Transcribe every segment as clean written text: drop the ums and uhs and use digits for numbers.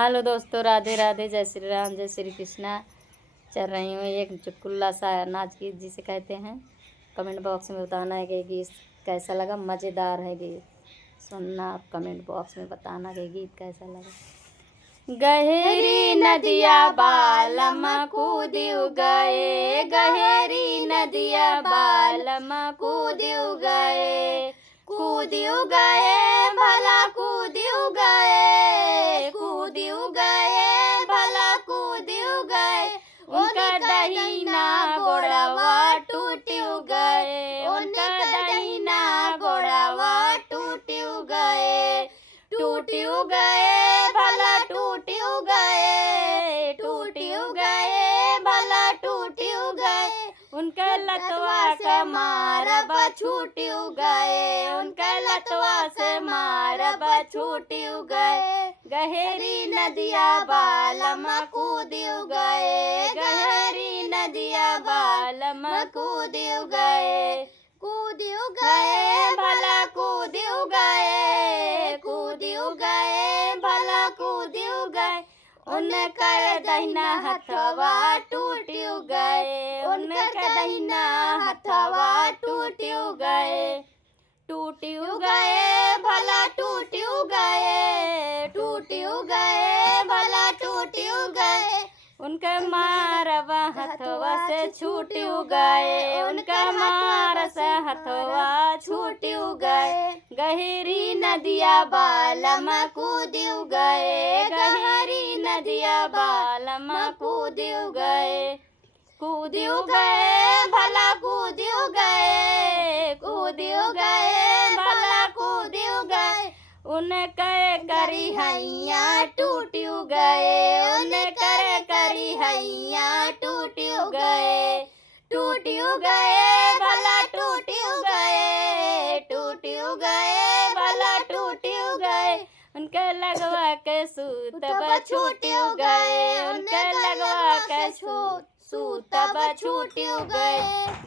Hello दोस्तों, राधे राधे, जय श्री राम, जय श्री कृष्णा। चल रही हूँ एक चुटकुला सा नाच गीत जिसे कहते हैं। कमेंट बॉक्स में बताना है कि गीत कैसा लगा। मज़ेदार है गीत, सुनना आप कमेंट बॉक्स में बताना कि गीत कैसा लगा। गहरी नदिया बालम कूदियो गए, गहरी नदिया बालम कूदियो गए, कूदियो गए भला कूदियो गए, कूदियो गए भला कूदियो गए। उनका दहिना गोड़वा टूटियो गए, उनका दहिना गोड़वा टूटियो गए, टूटियो गए भला टूटियो गए, टूटियो गए भला टूटियो गए। उनका लतवा से मारब छूटियो गए, उनका लतवा से मारब छूटियो गए। गहरी नदिया बालम कूदियो गए, गहरी नदिया बालम कूदियो गए, कूदियो गए भला कूदियो गए, कूदियो गए भला कूदियो गए। उनका दहिना हथवा टूटियो गए, उनका दहिना हथवा टूटियो गए, टूटियो गए भला टूटियो गए, टूटियो गए भला टूटियो गए। उनका मारवा हथवा से छूटियो गए, उनका मार से हथवा छूटियो गए। गहरी नदिया बालम कूदियो गए, गहरी नदिया बालम कूदियो गए, कूदियो गए भला कूदियो गए, कूदियो गए भला कूदियो गए। उनकर करी हैया टूटियो गए, उनकर करी हैया टूटियो गए, टूटियो गए भला टूटियो गए, टूटियो गए भला टूटियो गए। उनके लगवा के सूतब छूटियो गए, उनके लगवा के सूतब छूटियो गए।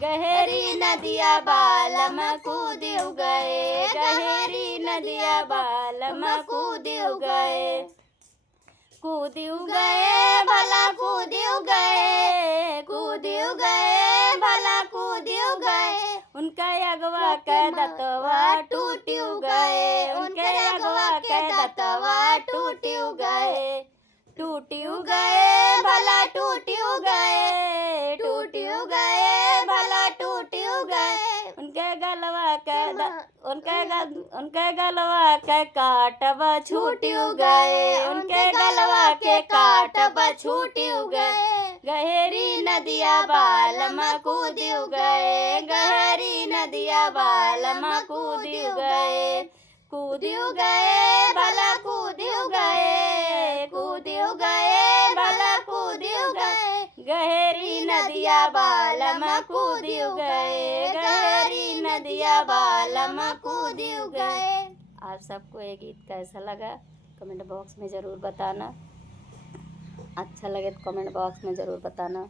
गहरी नदिया बालम कूदियो गए, गहरी नदिया बालम कूदियो गए, कूदियो गए भला कूदियो गए, कूदियो गए भला कूदियो गए। उनका अगवा के दतवा टूटियो गए, उनके अगवा के दतवा टूटियो गए, टूटियो गए भला टूटियो गए, टूटियो गए भला टूटियो गए। उनके गलवा के उनके गलवा के काटब छूटियो गए, उनके गलवा के काटब छूटियो गए। गहरी नदिया बालम कूदियो गए, गहरी नदिया बालम कूदियो गए, कूदियो गए भला कूदियो गए, कूदियो गए भला कूदियो गए। गहरी नदिया बालम कूदियो गए, गहरी नदिया बालम कूदियो गए। आप सबको ये गीत कैसा लगा कमेंट बॉक्स में ज़रूर बताना। अच्छा लगे तो कमेंट बॉक्स में ज़रूर बताना।